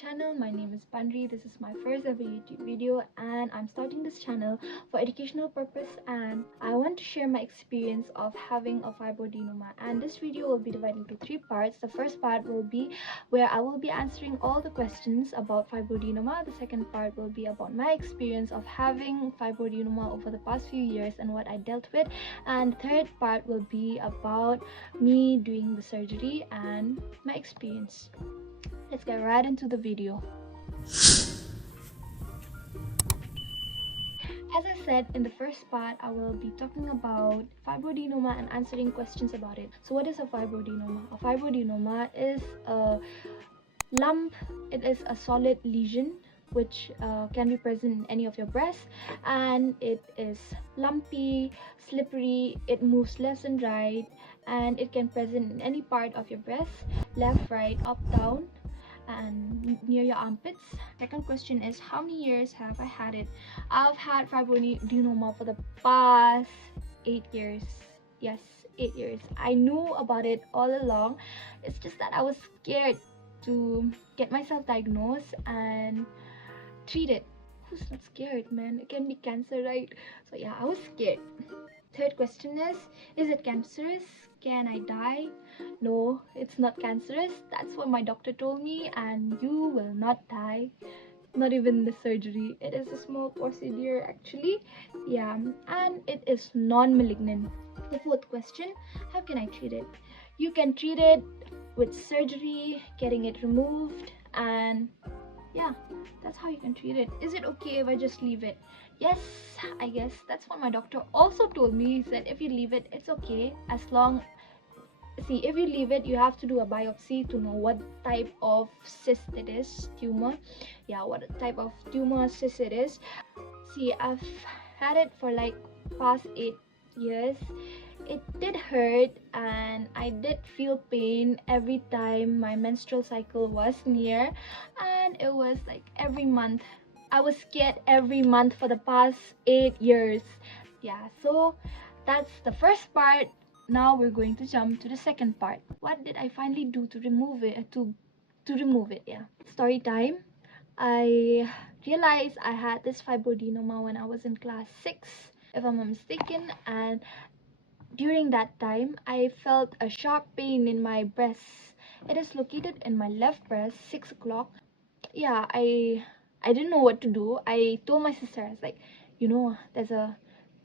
channel. My name is Pandri. This is my first ever YouTube video and I'm starting this channel for educational purpose, and I want to share my experience of having a fibroadenoma, and this video will be divided into 3 parts. The first part will be where I will be answering all the questions about fibroadenoma. The second part will be about my experience of having fibroadenoma over the past few years and what I dealt with, and the third part will be about me doing the surgery and my experience. Let's get right into the video. As I said in the first part, I will be talking about fibroadenoma and answering questions about it. So what is a fibroadenoma? A fibroadenoma is a lump. It is a solid lesion which can be present in any of your breasts, and it is lumpy, slippery, it moves left and right, and it can present in any part of your breast, left, right, up, down, and near your armpits. Second question is, how many years have I had it? I've had fibroadenoma for the past 8 years. Yes, 8 years. I knew about it all along. It's just that I was scared to get myself diagnosed and treat it. Who's not scared, man? It can be cancer, right? So yeah, I was scared. Third question is it cancerous? Can I die? No, it's not cancerous. That's what my doctor told me, and you will not die. Not even the surgery. It is a small procedure actually. Yeah, and it is non-malignant. The fourth question, how can I treat it? You can treat it with surgery, getting it removed, and yeah, that's how you can treat it. Is it okay if I just leave it? Yes, I guess that's what my doctor also told me. He said if you leave it, it's okay, as long, see, if you leave it, you have to do a biopsy to know what type of cyst it is, tumor. Yeah, what type of tumor cyst it is. See, I've had it for like past 8 years. It did hurt and I did feel pain every time my menstrual cycle was near, and it was like every month. I was scared every month for the past 8 years. Yeah, so that's the first part. Now we're going to jump to the second part. What did I finally do to remove it? To remove it, yeah. Story time. I realized I had this fibroadenoma when I was in class 6, if I'm not mistaken, and during that time, I felt a sharp pain in my breast. It is located in my left breast, 6 o'clock. Yeah, I didn't know what to do. I told my sister, I was like, you know, there's a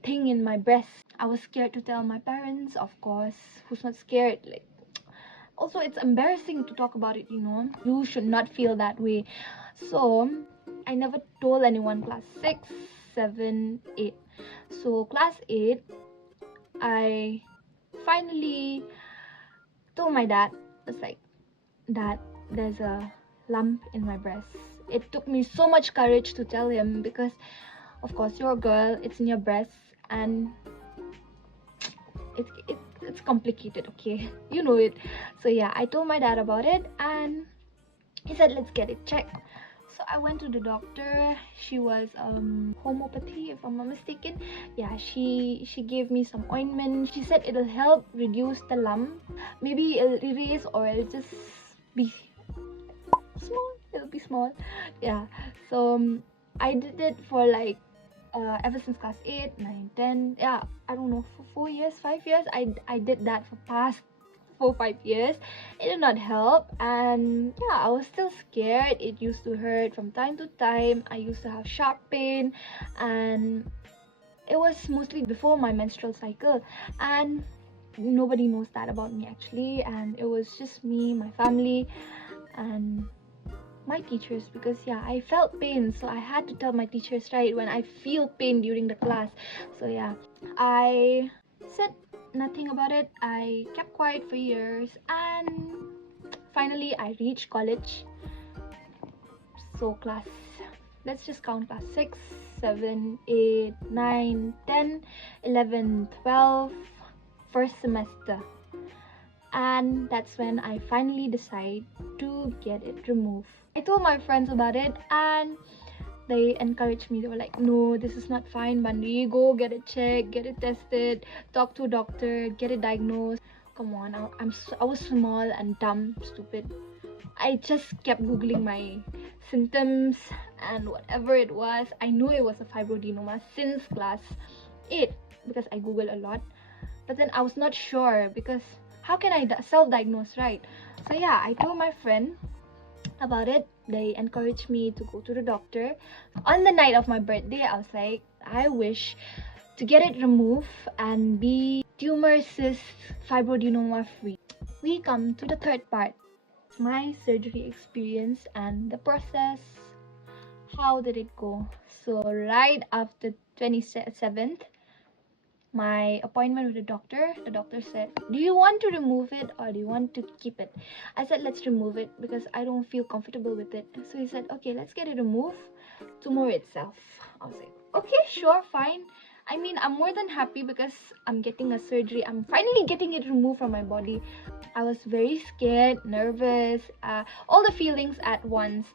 thing in my breast. I was scared to tell my parents, of course. Who's not scared? Like, also, it's embarrassing to talk about it, you know. You should not feel that way. So, I never told anyone. Class 6, 7, 8. So, class 8, I finally told my dad. It's like, Dad, there's a lump in my breast. It took me so much courage to tell him because, of course, you're a girl, it's in your breast, and it's complicated, okay? You know it. So yeah, I told my dad about it and he said, let's get it checked. So I went to the doctor. She was homeopathy, if I'm not mistaken. Yeah, she gave me some ointment. She said it'll help reduce the lump. Maybe it'll erase or it'll just be small. It'll be small. Yeah. So I did it for like ever since class 8, 9, 10. Yeah, I don't know, for 4 years, 5 years. I did that for past 4-5 years. It did not help, and yeah, I was still scared. It used to hurt from time to time. I used to have sharp pain, and it was mostly before my menstrual cycle, and nobody knows that about me actually, and it was just me, my family, and my teachers, because yeah, I felt pain, so I had to tell my teachers right when I feel pain during the class. So yeah, I said nothing about it. I kept quiet for years, and finally I reached college. So class, let's just count class 6, 7, 8, 9, 10, 11, 12, first semester. And that's when I finally decide to get it removed. I told my friends about it and they encouraged me. They were like, no, this is not fine, Bundy. Go get it checked, get it tested, talk to a doctor, get it diagnosed. Come on, I was small and dumb, stupid. I just kept googling my symptoms and whatever it was. I knew it was a fibroadenoma since class 8 because I googled a lot, but then I was not sure because how can I self-diagnose, right? So yeah, I told my friend about it. They encouraged me to go to the doctor. On the night of my birthday, I was like, I wish to get it removed and be tumor cyst fibroadenoma free. We come to the third part, my surgery experience and the process. How did it go? So right after 27th, my appointment with the doctor said, do you want to remove it or do you want to keep it? I said, let's remove it because I don't feel comfortable with it. So he said, okay, let's get it removed tomorrow itself. I was like, okay, sure, fine. I mean, I'm more than happy because I'm getting a surgery. I'm finally getting it removed from my body. I was very scared, nervous, all the feelings at once.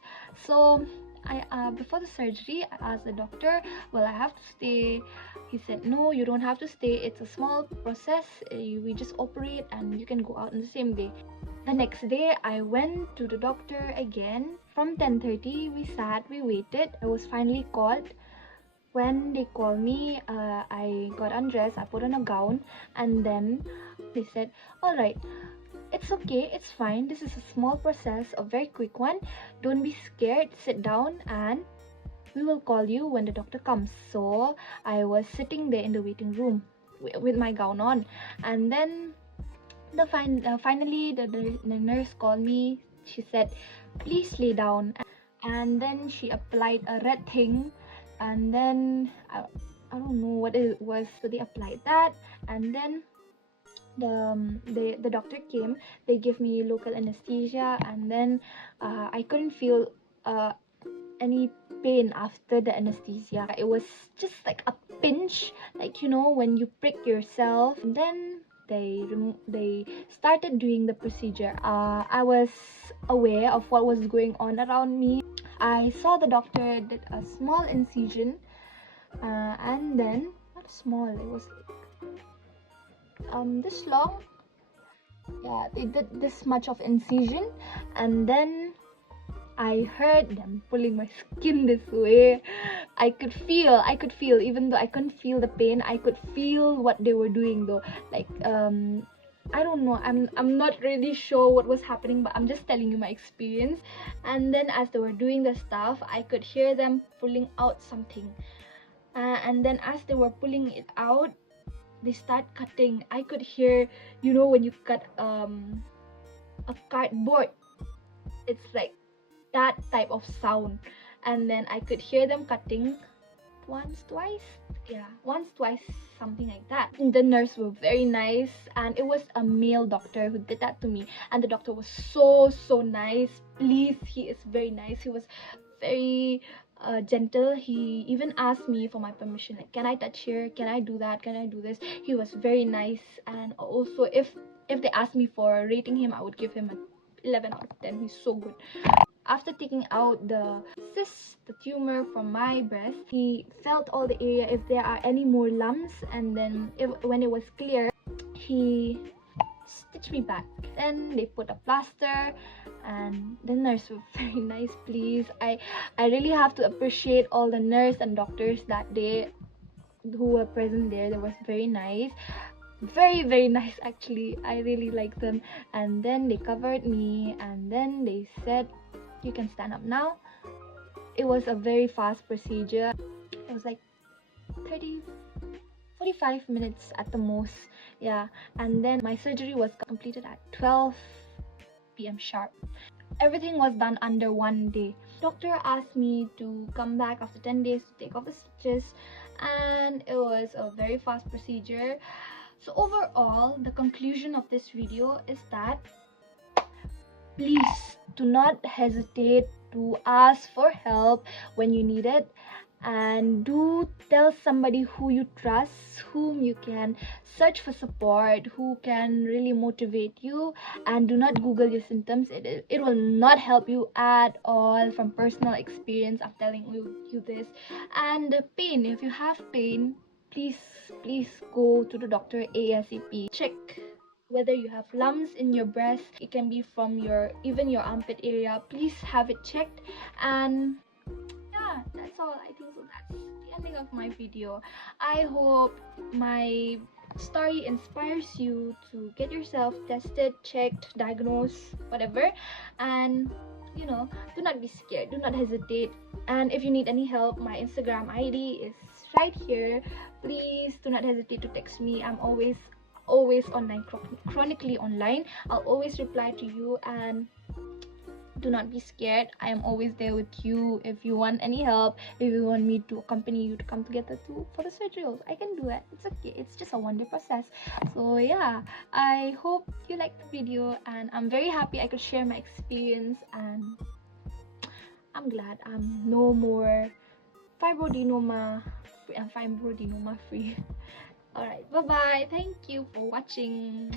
So I before the surgery, I asked the doctor, will I have to stay? He said, no, you don't have to stay. It's a small process. We just operate and you can go out on the same day. The next day, I went to the doctor again. From 10:30, we sat, we waited. I was finally called. When they called me, I got undressed, I put on a gown, and then they said, all right, it's okay, it's fine. This is a small process, a very quick one. Don't be scared, sit down and we will call you when the doctor comes. So I was sitting there in the waiting room with my gown on, and then finally the nurse called me. She said, please lay down, and then she applied a red thing, and then I don't know what it was. So they applied that, and then the doctor came. They gave me local anesthesia, and then I couldn't feel any pain after the anesthesia. It was just like a pinch, like, you know, when you prick yourself. And then they started doing the procedure. I was aware of what was going on around me. I saw the doctor did a small incision, and then not small, it was like this long. Yeah, they did this much of incision, and then I heard them pulling my skin this way. I could feel, even though I couldn't feel the pain, I could feel what they were doing though. Like, I don't know, I'm not really sure what was happening, but I'm just telling you my experience. And then as they were doing the stuff, I could hear them pulling out something. And then as they were pulling it out, they start cutting. I could hear, you know, when you cut a cardboard, it's like that type of sound. And then I could hear them cutting once, twice, something like that. And the nurse were very nice, and it was a male doctor who did that to me, and the doctor was so nice. Please, he is very nice. He was very gentle. He even asked me for my permission, like, can I touch here, can I do that, can I do this. He was very nice. And also, if they asked me for rating him, I would give him an 11 out of 10. He's so good. After taking out the cyst, the tumor from my breast, he felt all the area if there are any more lumps, and then when it was clear, he stitched me back. Then they put a plaster, and the nurse were very nice. Please, I really have to appreciate all the nurse and doctors that day who were present there. They was very nice, very nice actually. I really like them. And then they covered me, and then they said, you can stand up now. It was a very fast procedure. It was like 45 minutes at the most. Yeah. And then my surgery was completed at 12 p.m. sharp. Everything was done under one day. Doctor asked me to come back after 10 days to take off the stitches, and it was a very fast procedure. So overall, the conclusion of this video is that please do not hesitate to ask for help when you need it, and do tell somebody who you trust, whom you can search for support, who can really motivate you. And do not Google your symptoms. It will not help you at all. From personal experience, I'm telling you this. And the pain, if you have pain, please go to the doctor ASAP. Check whether you have lumps in your breast, it can be from your even your armpit area, please have it checked. And yeah, that's all. I think so that's the ending of my video. I hope my story inspires you to get yourself tested, checked, diagnosed, whatever. And do not be scared, do not hesitate. And if you need any help, my Instagram ID is right here. Please do not hesitate to text me. I'm always online, chronically online. I'll always reply to you. And do not be scared, I am always there with you. If you want any help, if you want me to accompany you to come together for the surgery also, I can do it. It's okay, it's just a 1 day process. So yeah, I hope you liked the video, and I'm very happy I could share my experience. And I'm glad I'm no more fibroadenoma free. I'm fibroadenoma free. All right, bye bye, thank you for watching.